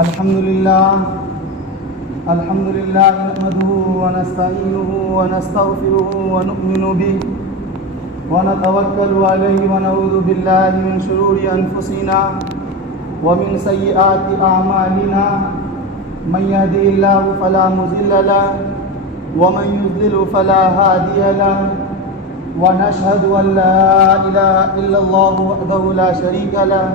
الحمد لله نحمده ونستعينه ونستغفره ونؤمن به ونتوكل عليه ونعوذ بالله من شرور أنفسنا ومن سيئات أعمالنا من يهده الله فلا مضل له ومن يضلل فلا هادي له ونشهد أن لا إله إلا الله وحده لا شريك له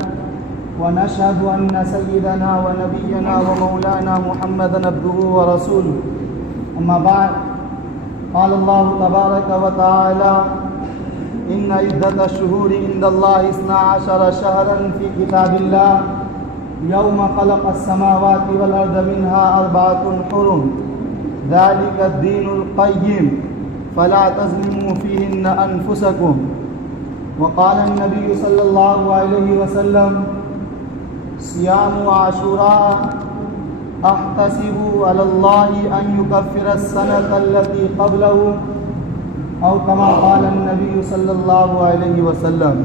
ونشهد أن سيدنا ونبينا ومولانا محمدا عبده ورسوله أما بعد قال الله تبارك وتعالى إن عدة الشهور عند الله 12 شهرا في كتاب الله يوم خلق السماوات والأرض منها 4 حرم ذلك الدين القيم فلا تظلموا فيهن أنفسكم وقال النبي صلى الله عليه وسلم صيام عاشوراء احتسب على الله أن يكفر السنة التي قبله أو كما قال النبي صلی اللہ علیہ وسلم۔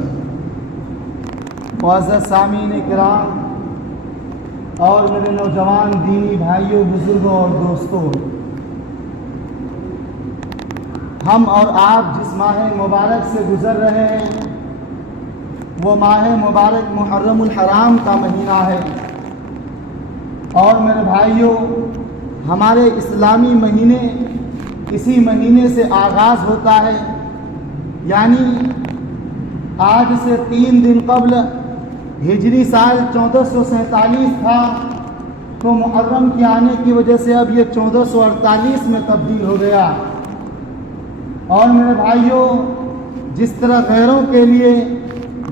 معزز سامعین کرام اور میرے نوجوان دینی بھائیوں، بزرگوں اور دوستوں، ہم اور آپ جس ماہ مبارک سے گزر رہے ہیں وہ ماہ مبارک محرم الحرام کا مہینہ ہے، اور میرے بھائیوں ہمارے اسلامی مہینے اسی مہینے سے آغاز ہوتا ہے، یعنی آج سے 3 دن قبل ہجری سال 1447 تھا، تو محرم کے آنے کی وجہ سے اب یہ 1448 میں تبدیل ہو گیا۔ اور میرے بھائیوں جس طرح غیروں کے لیے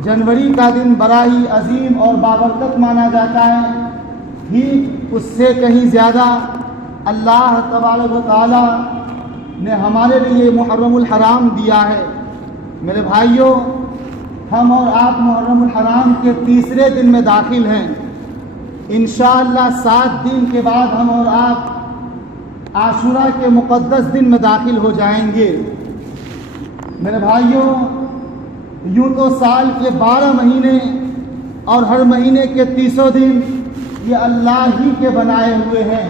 جنوری کا دن بڑا ہی عظیم اور بابرکت مانا جاتا ہے، ہی اس سے کہیں زیادہ اللہ تبارک و تعالی نے ہمارے لیے محرم الحرام دیا ہے۔ میرے بھائیوں ہم اور آپ محرم الحرام کے 3 دن میں داخل ہیں، انشاءاللہ 7 دن کے بعد ہم اور آپ عاشورہ کے مقدس دن میں داخل ہو جائیں گے۔ میرے بھائیوں یوں تو سال کے 12 مہینے اور ہر مہینے کے 30 دن یہ اللہ ہی کے بنائے ہوئے ہیں،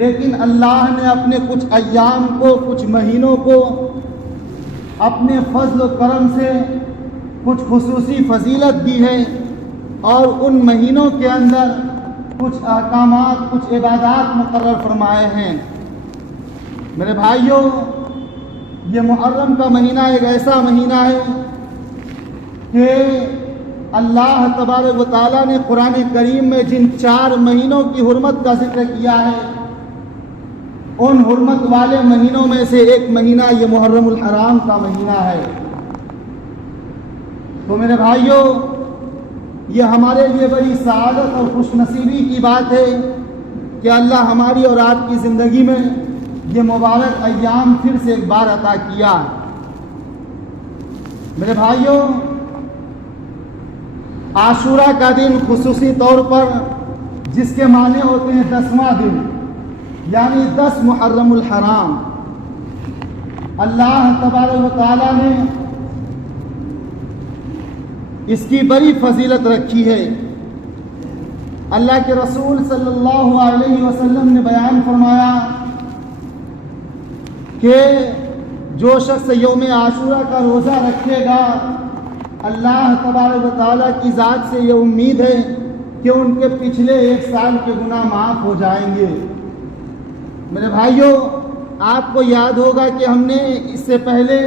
لیکن اللہ نے اپنے کچھ ایام کو، کچھ مہینوں کو اپنے فضل و کرم سے کچھ خصوصی فضیلت دی ہے، اور ان مہینوں کے اندر کچھ احکامات، کچھ عبادات مقرر فرمائے ہیں۔ میرے بھائیوں یہ محرم کا مہینہ ایک ایسا مہینہ ہے کہ اللہ تبارک و تعالیٰ نے قرآن کریم میں جن 4 مہینوں کی حرمت کا ذکر کیا ہے، ان حرمت والے مہینوں میں سے ایک مہینہ یہ محرم الحرام کا مہینہ ہے۔ تو میرے بھائیوں یہ ہمارے لیے بڑی سعادت اور خوش نصیبی کی بات ہے کہ اللہ ہماری اور آپ کی زندگی میں یہ مبارک ایام پھر سے ایک بار عطا کیا۔ میرے بھائیوں عاشورہ کا دن خصوصی طور پر جس کے معنی ہوتے ہیں 10واں دن، یعنی 10 محرم الحرام، اللہ تبارک و تعالیٰ نے اس کی بڑی فضیلت رکھی ہے۔ اللہ کے رسول صلی اللہ علیہ وسلم نے بیان فرمایا کہ جو شخص یوم عاشورہ کا روزہ رکھے گا، اللہ تبارک و تعالیٰ کی ذات سے یہ امید ہے کہ ان کے پچھلے 1 سال کے گناہ معاف ہو جائیں گے۔ میرے بھائیوں آپ کو یاد ہوگا کہ ہم نے اس سے پہلے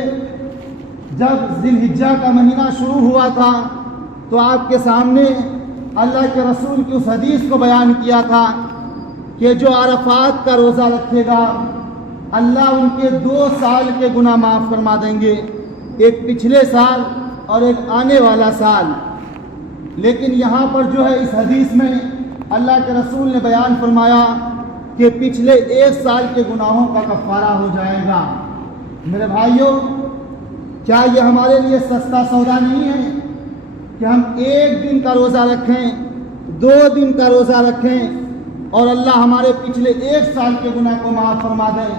جب ذی الحجہ کا مہینہ شروع ہوا تھا تو آپ کے سامنے اللہ کے رسول کی اس حدیث کو بیان کیا تھا کہ جو عرفات کا روزہ رکھے گا اللہ ان کے 2 سال کے گناہ معاف فرما دیں گے، ایک پچھلے سال اور ایک آنے والا سال۔ لیکن یہاں پر جو ہے اس حدیث میں اللہ کے رسول نے بیان فرمایا کہ پچھلے 1 سال کے گناہوں کا کفارہ ہو جائے گا۔ میرے بھائیوں کیا یہ ہمارے لیے سستا سودا نہیں ہے کہ ہم 1 دن کا روزہ رکھیں، 2 دن کا روزہ رکھیں اور اللہ ہمارے پچھلے 1 سال کے گناہ کو معاف فرما دے؟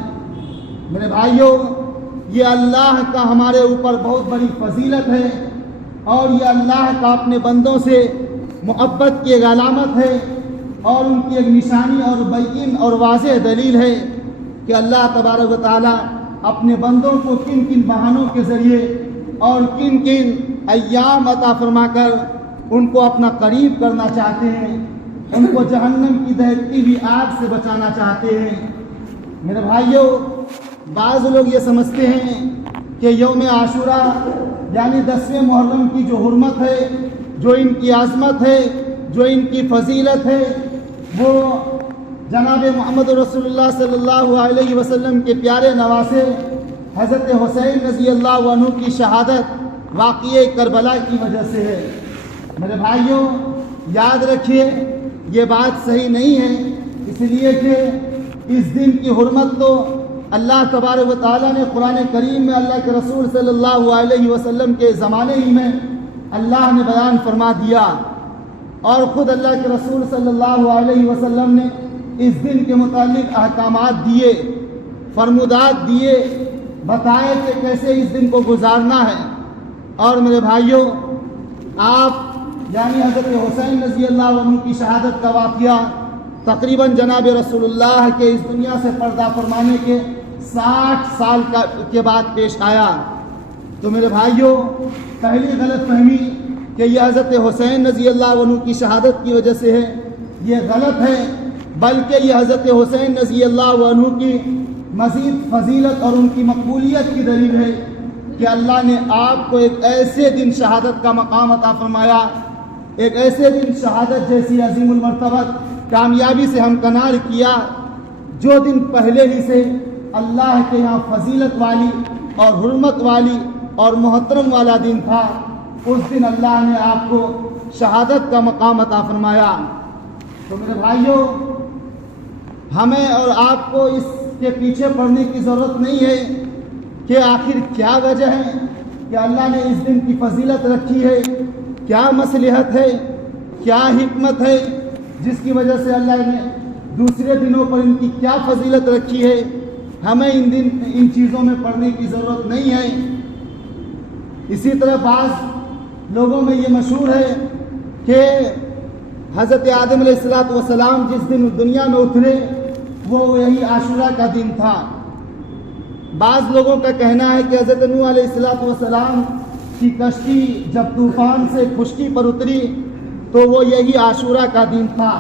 میرے بھائیوں یہ اللہ کا ہمارے اوپر بہت بڑی فضیلت ہے، اور یہ اللہ کا اپنے بندوں سے محبت کی ایک علامت ہے اور ان کی ایک نشانی اور بین اور واضح دلیل ہے کہ اللہ تبارک و تعالیٰ اپنے بندوں کو کن کن بہانوں کے ذریعے اور کن کن ایام عطا فرما کر ان کو اپنا قریب کرنا چاہتے ہیں، ان کو جہنم کی دہکتی ہوئی آگ سے بچانا چاہتے ہیں۔ میرے بھائیوں، بعض لوگ یہ سمجھتے ہیں کہ یوم عاشورہ یعنی 10ویں محرم کی جو حرمت ہے، جو ان کی عظمت ہے، جو ان کی فضیلت ہے، وہ جناب محمد رسول اللہ صلی اللہ علیہ وسلم کے پیارے نواسے حضرت حسین رضی اللہ عنہ کی شہادت واقعہ کربلا کی وجہ سے ہے۔ میرے بھائیوں، یاد رکھیے یہ بات صحیح نہیں ہے، اس لیے کہ اس دن کی حرمت تو اللہ تبارک و تعالیٰ نے قرآن کریم میں اللہ کے رسول صلی اللہ علیہ وسلم کے زمانے ہی میں اللہ نے بیان فرما دیا، اور خود اللہ کے رسول صلی اللہ علیہ وسلم نے اس دن کے متعلق احکامات دیے، فرمودات دیے، بتائے کہ کیسے اس دن کو گزارنا ہے۔ اور میرے بھائیوں، آپ یعنی حضرت حسین رضی اللہ عنہ کی شہادت کا واقعہ تقریباً جناب رسول اللہ کے اس دنیا سے پردہ فرمانے کے 60 سال کے بعد پیش آیا۔ تو میرے بھائیوں، پہلی غلط فہمی کہ یہ حضرت حسین رضی اللہ عنہ کی شہادت کی وجہ سے ہے، یہ غلط ہے، بلکہ یہ حضرت حسین رضی اللہ عنہ کی مزید فضیلت اور ان کی مقبولیت کی دلیل ہے کہ اللہ نے آپ کو ایک ایسے دن شہادت کا مقام عطا فرمایا، ایک ایسے دن شہادت جیسی عظیم المرتبت کامیابی سے ہمکنار کیا، جو دن پہلے ہی سے اللہ کے یہاں فضیلت والی اور حرمت والی اور محترم والا دن تھا، اس دن اللہ نے آپ کو شہادت کا مقام عطا فرمایا۔ تو میرے بھائیوں، ہمیں اور آپ کو اس کے پیچھے پڑنے کی ضرورت نہیں ہے کہ آخر کیا وجہ ہے کہ اللہ نے اس دن کی فضیلت رکھی ہے، کیا مصلحت ہے، کیا حکمت ہے جس کی وجہ سے اللہ نے دوسرے دنوں پر ان کی کیا فضیلت رکھی ہے۔ ہمیں ان چیزوں میں پڑھنے کی ضرورت نہیں ہے۔ اسی طرح بعض لوگوں میں یہ مشہور ہے کہ حضرت آدم علیہ السلام جس دن دنیا میں اترے وہ یہی عاشورہ کا دن تھا۔ بعض لوگوں کا کہنا ہے کہ حضرت نوح علیہ السلام کی کشتی جب طوفان سے خشکی پر اتری تو وہ یہی عاشورہ کا دن تھا،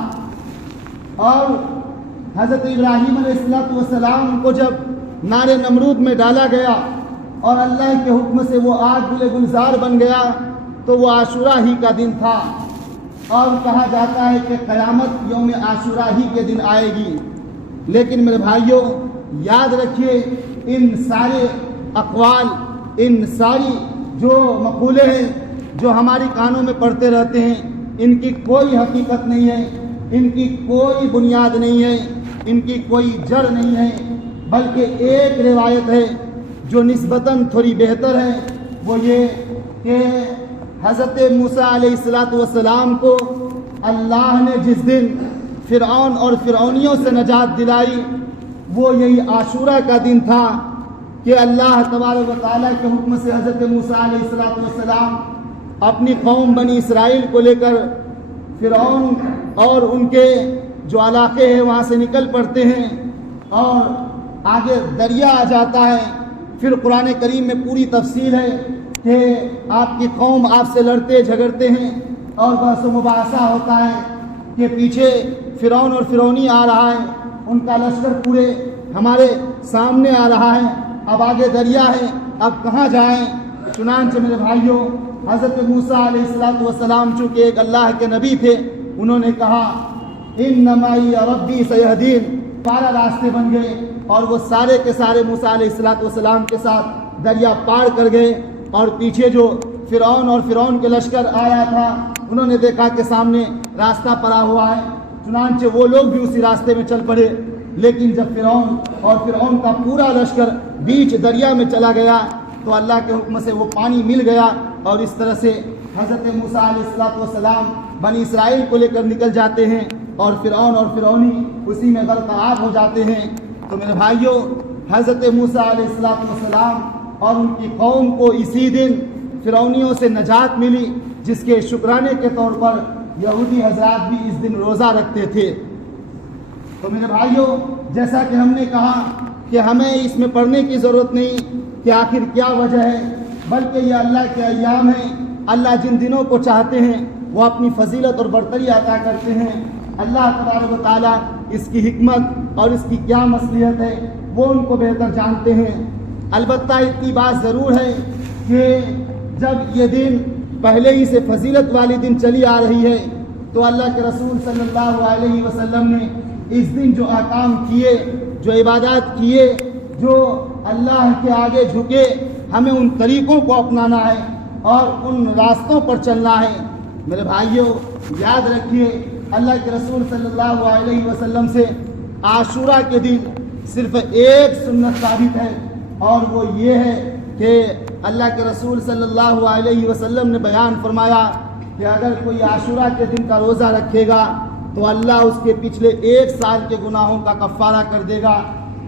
اور حضرت ابراہیم علیہ السلام کو جب نار نمرود میں ڈالا گیا اور اللہ کے حکم سے وہ آگ گلے گلزار بن گیا تو وہ عاشورہ ہی کا دن تھا، اور کہا جاتا ہے کہ قیامت یوم عاشورہ ہی کے دن آئے گی۔ لیکن میرے بھائیوں، یاد رکھیے ان سارے اقوال، ان ساری جو مقولے ہیں جو ہماری کانوں میں پڑھتے رہتے ہیں، ان کی کوئی حقیقت نہیں ہے، ان کی کوئی بنیاد نہیں ہے، ان کی کوئی جڑ نہیں ہے، بلکہ ایک روایت ہے جو نسبتاً تھوڑی بہتر ہے، وہ یہ کہ حضرت موسیٰ علیہ السلام کو اللہ نے جس دن فرعون اور فرعونیوں سے نجات دلائی وہ یہی عاشورہ کا دن تھا کہ اللہ تبارک و تعالیٰ کے حکم سے حضرت موسیٰ علیہ السلام اپنی قوم بنی اسرائیل کو لے کر فرعون اور ان کے جو علاقے ہیں وہاں سے نکل پڑتے ہیں، اور آگے دریا آ جاتا ہے۔ پھر قرآن کریم میں پوری تفصیل ہے کہ آپ کی قوم آپ سے لڑتے جھگڑتے ہیں اور بحث و مباحثہ ہوتا ہے کہ پیچھے فرعون اور فرعونی آ رہا ہے، ان کا لشکر پورے ہمارے سامنے آ رہا ہے، اب آگے دریا ہے، اب کہاں جائیں۔ چنانچہ میرے بھائیوں، حضرت موسیٰ علیہ السلام چونکہ ایک اللہ کے نبی تھے، انہوں نے کہا انما معی ربی سیہدین، پارا راستے بن گئے، اور وہ سارے کے سارے موسیٰ علیہ السلام کے ساتھ دریا پار کر گئے، اور پیچھے جو فرعون اور فرعون کے لشکر آیا تھا انہوں نے دیکھا کہ سامنے راستہ پڑا ہوا ہے، چنانچہ وہ لوگ بھی اسی راستے میں چل پڑے۔ لیکن جب فرعون اور فرعون کا پورا لشکر بیچ دریا میں چلا گیا تو اللہ کے حکم سے وہ پانی مل گیا، اور اس طرح سے حضرت موسیٰ علیہ السلام بنی اسرائیل کو لے کر نکل جاتے ہیں، اور فرعون اور فرعونی اسی میں غرقاب ہو جاتے ہیں۔ تو میرے بھائیوں، حضرت موسیٰ علیہ السلام اور ان کی قوم کو اسی دن فرعونیوں سے نجات ملی، جس کے شکرانے کے طور پر یہودی حضرات بھی اس دن روزہ رکھتے تھے۔ تو میرے بھائیوں، جیسا کہ ہم نے کہا کہ ہمیں اس میں پڑھنے کی ضرورت نہیں کہ آخر کیا وجہ ہے، بلکہ یہ اللہ کے ایام ہیں۔ اللہ جن دنوں کو چاہتے ہیں وہ اپنی فضیلت اور برتری عطا کرتے ہیں۔ اللہ تبارک و تعالیٰ اس کی حکمت اور اس کی کیا مصلحت ہے وہ ان کو بہتر جانتے ہیں۔ البتہ اتنی بات ضرور ہے کہ جب یہ دن پہلے ہی سے فضیلت والی دن چلی آ رہی ہے تو اللہ کے رسول صلی اللہ علیہ وسلم نے اس دن جو احکام کیے، جو عبادات کیے، جو اللہ کے آگے جھکے، ہمیں ان طریقوں کو اپنانا ہے اور ان راستوں پر چلنا ہے۔ میرے بھائیوں، یاد رکھیے اللہ کے رسول صلی اللہ علیہ وسلم سے عاشورہ کے دن صرف ایک سنت ثابت ہے، اور وہ یہ ہے کہ اللہ کے رسول صلی اللہ علیہ وسلم نے بیان فرمایا کہ اگر کوئی عاشورہ کے دن کا روزہ رکھے گا تو اللہ اس کے پچھلے ایک سال کے گناہوں کا کفارہ کر دے گا،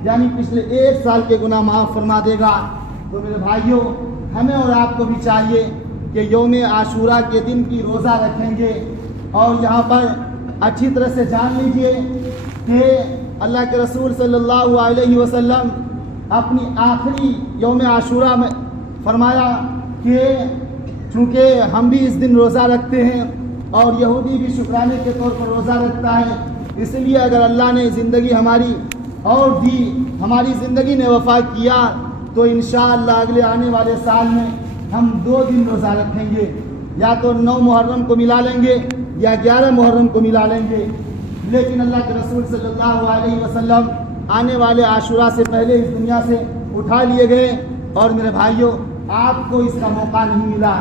یعنی پچھلے ایک سال کے گناہ معاف فرما دے گا۔ تو میرے بھائیوں، ہمیں اور آپ کو بھی چاہیے کہ یوم عاشورہ کے دن کی روزہ رکھیں گے، اور یہاں پر اچھی طرح سے جان لیجئے کہ اللہ کے رسول صلی اللہ علیہ وسلم اپنی آخری یوم عاشورہ میں فرمایا کہ چونکہ ہم بھی اس دن روزہ رکھتے ہیں اور یہودی بھی شکرانے کے طور پر روزہ رکھتا ہے، اس لیے اگر اللہ نے زندگی ہماری اور دی، ہماری زندگی نے وفا کیا تو انشاءاللہ اگلے آنے والے سال میں ہم 2 دن روزہ رکھیں گے، یا تو 9 محرم کو ملا لیں گے یا 11 محرم کو ملا لیں گے۔ لیکن اللہ کے رسول صلی اللہ علیہ وسلم آنے والے عاشورہ سے پہلے اس دنیا سے اٹھا لیے گئے، اور میرے بھائیوں آپ کو اس کا موقع نہیں ملا،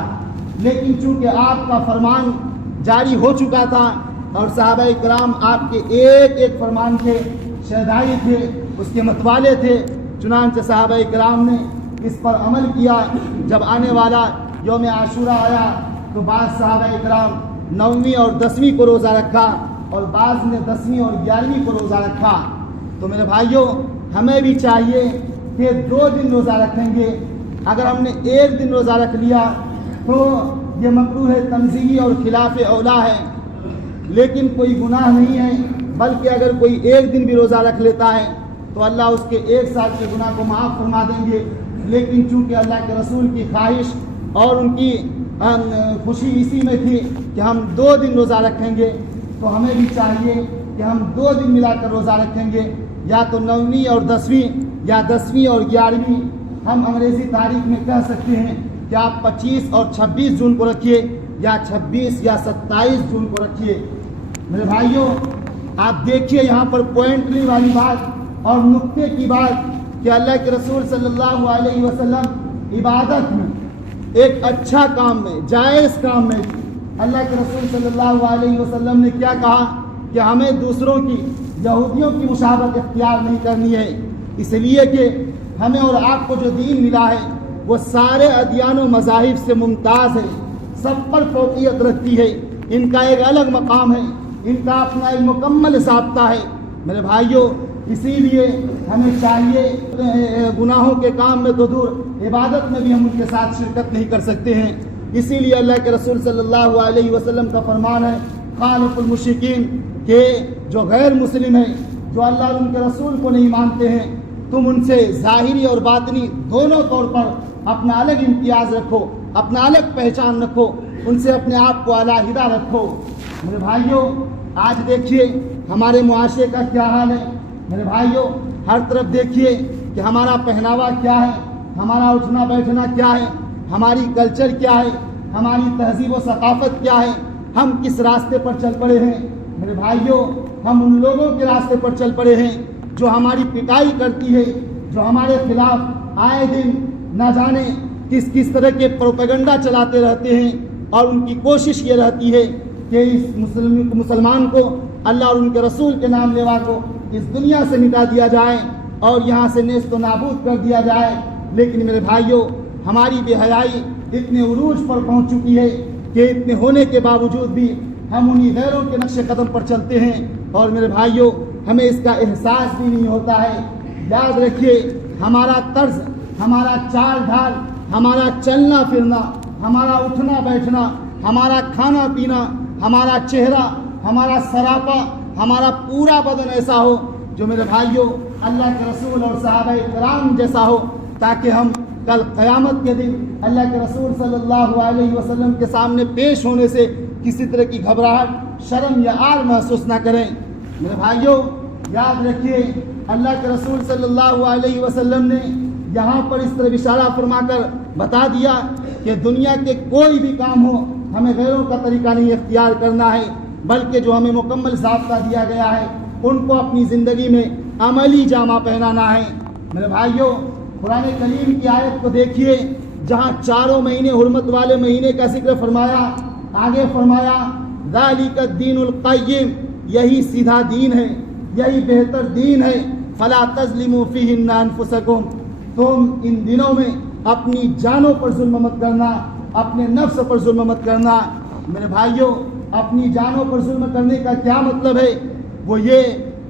لیکن چونکہ آپ کا فرمان جاری ہو چکا تھا اور صحابہ کرام آپ کے ایک ایک فرمان کے شہدائی تھے، اس کے متوالے تھے، چنانچہ صحابہ کرام نے اس پر عمل کیا۔ جب آنے والا یوم عاشورہ آیا تو بعض صحابہ کرام 9ویں اور 10ویں کو روزہ رکھا، اور بعض نے 10ویں اور 11ویں کو روزہ رکھا۔ تو میرے بھائیوں، ہمیں بھی چاہیے کہ 2 دن روزہ رکھیں گے۔ اگر ہم نے 1 دن روزہ رکھ لیا تو یہ مکروہ تنزیہی اور خلاف اولا ہے، لیکن کوئی گناہ نہیں ہے، بلکہ اگر کوئی 1 دن بھی روزہ رکھ لیتا ہے تو اللہ اس کے 1 سال کے گناہ کو معاف فرما دیں گے۔ لیکن چونکہ اللہ کے رسول کی خواہش اور ان کی خوشی اسی میں تھی کہ ہم 2 دن روزہ رکھیں گے، تو ہمیں بھی چاہیے کہ ہم 2 دن ملا کر روزہ رکھیں گے، یا تو 9ویں اور 10ویں یا 10ویں اور 11ویں۔ ہم انگریزی تاریخ میں کہہ سکتے ہیں کہ آپ 25 اور 26 جون کو رکھیے، یا 26 یا 27 جون کو رکھیے۔ میرے بھائیوں، آپ دیکھیے یہاں پر پوائنٹری والی بات اور نقطے کی بات کہ اللہ کے رسول صلی اللہ علیہ وسلم عبادت میں، ایک اچھا کام میں، جائز کام میں اللہ کے رسول صلی اللہ علیہ وسلم نے کیا کہا کہ ہمیں دوسروں کی، یہودیوں کی مشابہت اختیار نہیں کرنی ہے، اس لیے کہ ہمیں اور آپ کو جو دین ملا ہے وہ سارے ادیان و مذاہب سے ممتاز ہے، سب پر فوقیت رکھتی ہے، ان کا ایک الگ مقام ہے، ان کا اپنا ایک مکمل ضابطہ ہے۔ میرے بھائیوں، اسی لیے ہمیں چاہیے، گناہوں کے کام میں تو دور، عبادت میں بھی ہم ان کے ساتھ شرکت نہیں کر سکتے ہیں۔ اسی لیے اللہ کے رسول صلی اللہ علیہ وسلم کا فرمان ہے خالف المشرکین، کہ جو غیر مسلم ہیں، جو اللہ اور ان کے رسول کو نہیں مانتے ہیں، تم ان سے ظاہری اور باطنی دونوں طور پر اپنا الگ امتیاز رکھو، اپنا الگ پہچان رکھو، ان سے اپنے آپ کو علیحدہ رکھو۔ میرے بھائیوں، آج دیکھیے ہمارے معاشرے کا کیا حال ہے۔ میرے بھائیوں، ہر طرف دیکھیے کہ ہمارا پہناوا کیا ہے، ہمارا اٹھنا بیٹھنا کیا ہے، ہماری کلچر کیا ہے، ہماری تہذیب و ثقافت کیا ہے، ہم کس راستے پر چل پڑے ہیں۔ میرے بھائیوں، ہم ان لوگوں کے راستے پر چل پڑے ہیں جو ہماری پٹائی کرتی ہے، جو ہمارے خلاف آئے دن نہ جانے کس کس طرح کے پروپیگنڈا چلاتے رہتے ہیں، اور ان کی کوشش یہ رہتی ہے کہ اس مسلمان کو، اللہ اور ان کے رسول کے نام لیوا کو اس دنیا سے مٹا دیا جائے اور یہاں سے نیست و نابود کر دیا جائے۔ لیکن میرے بھائیوں، ہماری بے حیائی اتنے عروج پر پہنچ چکی ہے کہ اتنے ہونے کے باوجود بھی ہم انہی غیروں کے نقش قدم پر چلتے ہیں، اور میرے بھائیوں ہمیں اس کا احساس بھی نہیں ہوتا ہے۔ یاد رکھیے، ہمارا طرز، ہمارا چال ڈھال، ہمارا چلنا پھرنا، ہمارا اٹھنا بیٹھنا، ہمارا کھانا پینا، ہمارا چہرہ، ہمارا سراپا، ہمارا پورا بدن ایسا ہو جو میرے بھائیوں اللہ کے رسول اور صحابہ کرام جیسا ہو، تاکہ ہم کل قیامت کے دن اللہ کے رسول صلی اللہ علیہ وسلم کے سامنے پیش ہونے سے کسی طرح کی گھبراہٹ، شرم یا عار محسوس نہ کریں۔ میرے بھائیوں یاد رکھیے، اللہ کے رسول صلی اللہ علیہ وسلم نے یہاں پر اس طرح اشارہ فرما کر بتا دیا کہ دنیا کے کوئی بھی کام ہو ہمیں غیروں کا طریقہ نہیں اختیار کرنا ہے، بلکہ جو ہمیں مکمل ضابطہ دیا گیا ہے ان کو اپنی زندگی میں عملی جامہ پہنانا ہے۔ میرے بھائیوں قرآن کریم کی آیت کو دیکھیے، جہاں 4 مہینے حرمت والے مہینے کا ذکر فرمایا، آگے فرمایا ذالک الدین القیم، یہی سیدھا دین ہے، یہی بہتر دین ہے، فلا تظلموا فیہن انفسکم، تم ان دنوں میں اپنی جانوں پر ظلم مت کرنا، اپنے نفس پر ظلم مت کرنا۔ میرے بھائیوں اپنی جانوں پر ظلم کرنے کا کیا مطلب ہے؟ وہ یہ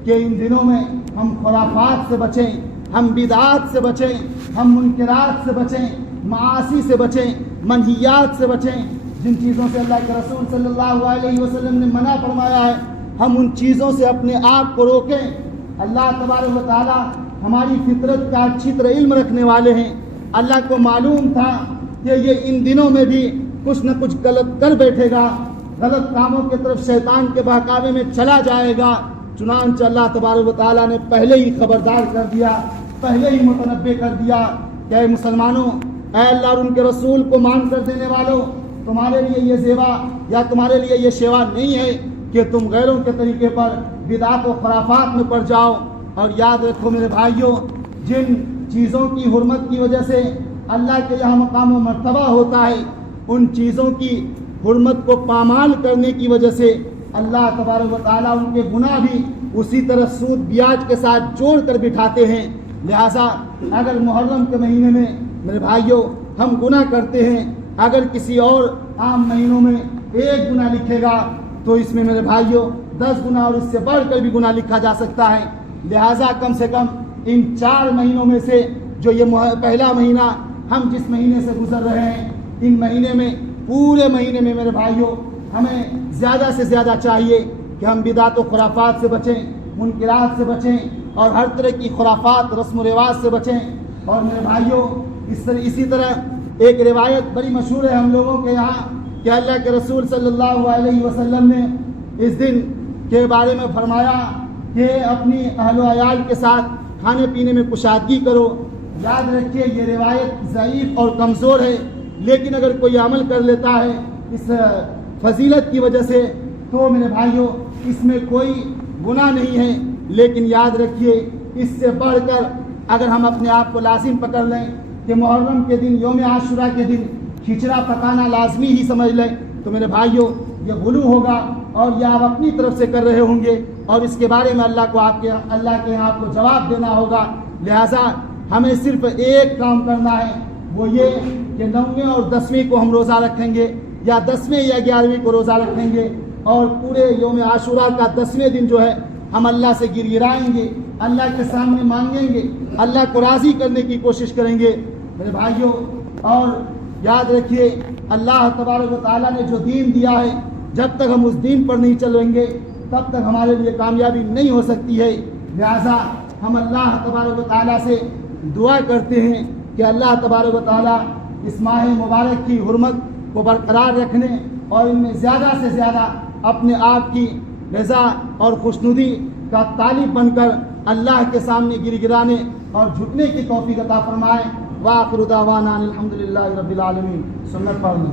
کہ ان دنوں میں ہم خرافات سے بچیں، ہم بدعات سے بچیں، ہم منکرات سے بچیں، معاصی سے بچیں، منہیات سے بچیں، جن چیزوں سے اللہ کے رسول صلی اللہ علیہ وسلم نے منع فرمایا ہے ہم ان چیزوں سے اپنے آپ کو روکیں۔ اللہ تبارک و تعالی ہماری فطرت کا اچھی طرح علم رکھنے والے ہیں، اللہ کو معلوم تھا کہ یہ ان دنوں میں بھی کچھ نہ کچھ غلط کر بیٹھے گا، غلط کاموں کی طرف شیطان کے بہکاوے میں چلا جائے گا، چنانچہ اللہ تبارک و تعالیٰ نے پہلے ہی خبردار کر دیا، پہلے ہی متنبع کر دیا کہ اے مسلمانوں، اے اللہ اور ان کے رسول کو مان کر دینے والوں، تمہارے لیے یہ زیوا یا تمہارے لیے یہ شیوا نہیں ہے کہ تم غیروں کے طریقے پر بدعات و خرافات میں پڑ جاؤ۔ اور یاد رکھو میرے بھائیوں، جن چیزوں کی حرمت کی وجہ سے اللہ کے یہاں مقام و مرتبہ ہوتا ہے، ان چیزوں کی حرمت کو پامال کرنے کی وجہ سے اللہ تبارک و تعالیٰ ان کے گناہ بھی اسی طرح سود بیاج کے ساتھ جوڑ کر بٹھاتے ہیں۔ لہٰذا اگر محرم کے مہینے میں میرے بھائیوں ہم گناہ کرتے ہیں، اگر کسی اور عام مہینوں میں 1 گناہ لکھے گا تو اس میں میرے بھائیوں 10 گناہ اور اس سے بڑھ کر بھی گناہ لکھا جا سکتا ہے۔ لہٰذا کم سے کم ان 4 مہینوں میں سے جو یہ پہلا مہینہ ہم جس مہینے سے گزر رہے ہیں، ان مہینے میں پورے مہینے میں میرے بھائیوں ہمیں زیادہ سے زیادہ چاہیے کہ ہم بدعات و خرافات سے بچیں، منکرات سے بچیں، اور ہر طرح کی خرافات رسم و رواج سے بچیں۔ اور میرے بھائیوں اسی طرح ایک روایت بڑی مشہور ہے ہم لوگوں کے یہاں کہ اللہ کے رسول صلی اللہ علیہ وسلم نے اس دن کے بارے میں فرمایا کہ اپنی اہل و عیال کے ساتھ کھانے پینے میں کشادگی کرو۔ یاد رکھیے یہ روایت ضعیف اور کمزور ہے، لیکن اگر کوئی عمل کر لیتا ہے اس فضیلت کی وجہ سے تو میرے بھائیوں اس میں کوئی گناہ نہیں ہے۔ لیکن یاد رکھیے اس سے بڑھ کر اگر ہم اپنے آپ کو لازم پکڑ لیں کہ محرم کے دن، یوم عاشورہ کے دن کھچڑا پکانا لازمی ہی سمجھ لیں تو میرے بھائیوں یہ غلو ہوگا، اور یہ آپ اپنی طرف سے کر رہے ہوں گے، اور اس کے بارے میں اللہ کے یہاں آپ کو جواب دینا ہوگا۔ لہٰذا ہمیں صرف ایک کام کرنا ہے، وہ یہ کہ 9ویں اور 10ویں کو ہم روزہ رکھیں گے، یا 10ویں یا 11ویں کو روزہ رکھیں گے، اور پورے یوم عاشورہ کا 10ویں دن جو ہے ہم اللہ سے گر گرائیں گے، اللہ کے سامنے مانگیں گے، اللہ کو راضی کرنے کی کوشش کریں گے میرے بھائیوں۔ اور یاد رکھیے اللہ تبارک و تعالیٰ نے جو دین دیا ہے، جب تک ہم اس دین پر نہیں چلیں گے تب تک ہمارے لیے کامیابی نہیں ہو سکتی ہے۔ لہٰذا ہم اللہ تبارک و تعالیٰ سے دعا کرتے ہیں کہ اللہ تبارک و تعالیٰ اس ماہ مبارک کی حرمت کو برقرار رکھنے اور ان میں زیادہ سے زیادہ اپنے آپ کی رضا اور خوشنودی کا طالب بن کر اللہ کے سامنے گر گرانے اور جھکنے کی توفیق عطا فرمائے۔ وآخر دعوانا الحمدللہ رب العالمین۔ سنت پڑھنا۔